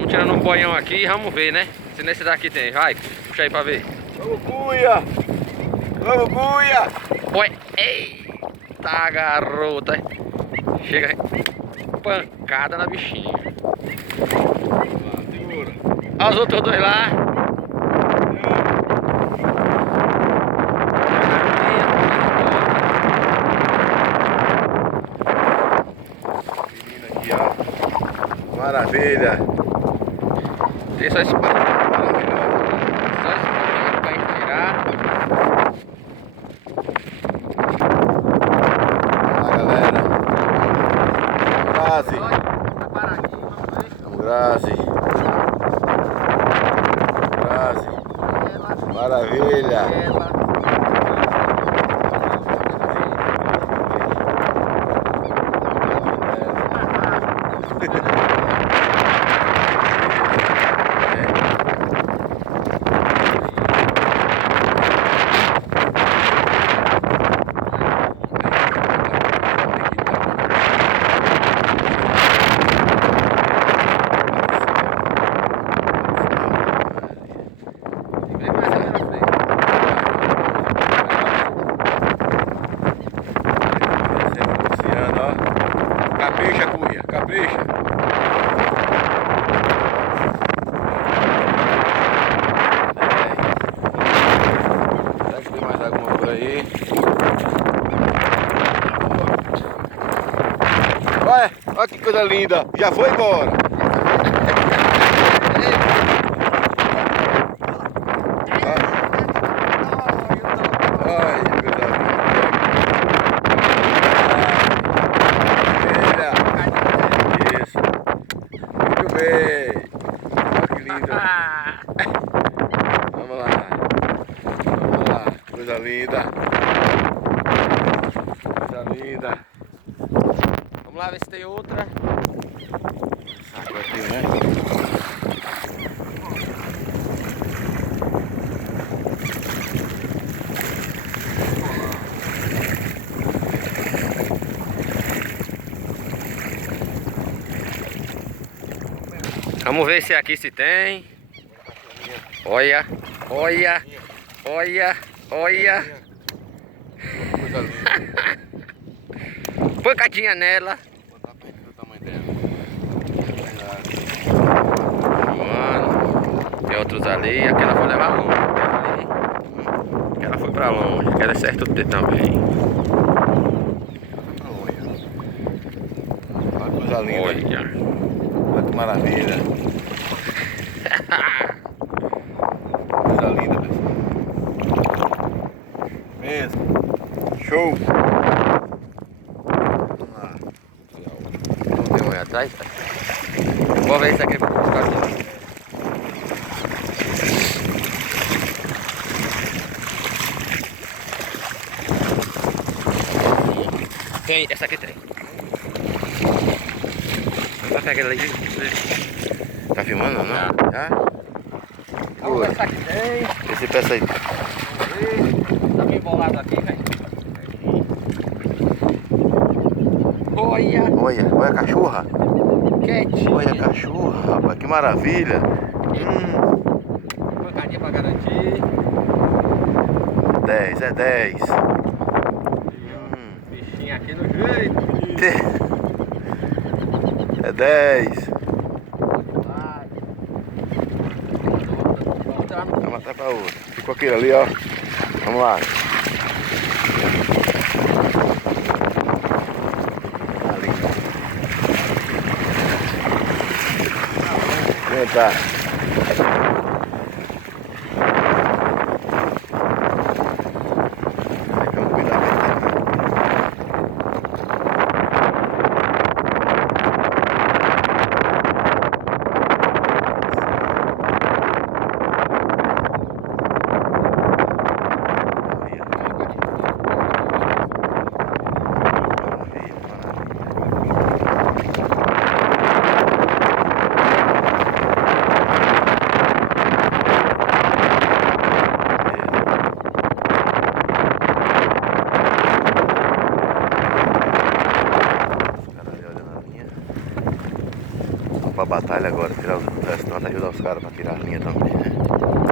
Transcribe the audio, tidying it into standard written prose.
Estamos tirando um boião aqui, vamos ver, né? Se nesse daqui tem. Vai, puxa aí pra ver. Vamos, cuia! Vamos, cuia! Oi, eita garota. Chega pancada na bichinha. Segura. Olha os outros dois lá. Menina aqui, ó. Maravilha! Tem só esse Maravilhosa. Só esse pouquinho pra gente tirar. Olha lá, galera. Grazi. Grazi. Grazi. Maravilha. Capricha, cuia, capricha. Será que tem mais alguma por aí? Olha que coisa linda. Já foi embora. Ai, que coisa linda. Isso. Muito bem. Olha que lindo. Vamos lá. Vamos lá. Coisa linda. Coisa linda. Vamos lá ver se tem outra. Saco aqui, né? Vamos ver se aqui se tem. Olha, olha, olha, olha. Coisa linda. Pancadinha nela. Vou botar pra gente ver o tamanho dela. Mano, tem outros ali. Aquela foi levar longe. Aquela foi pra longe. Aquela é certo ter também. Olha que coisa linda. Olha. Olha que maravilha. Coisa linda, pessoal. Mesmo. Show. Vamos lá. Não tem um aí atrás? Vou ver isso aqui pra buscar aqui. Tem, essa aqui tem. Vai pegar ela aí. Tá filmando ou não? Tá. Já? Vamos ver essa aqui tem. Esse peça aí. Tá meio bolado aqui, velho. Olha. Olha a cachorra. Quietinho. Olha a cachorra, rapaz. Que maravilha. Pancadinha pra garantir. 10, é 10. Bichinho aqui no jeito. É 10. Vamos até pra outra. Ficou aquele ali, ó. Vamos lá. Ali. Vem cá. Vamos cuidar dele. agora, tirar os restantes, ajudar os caras pra tirar a linha também, né?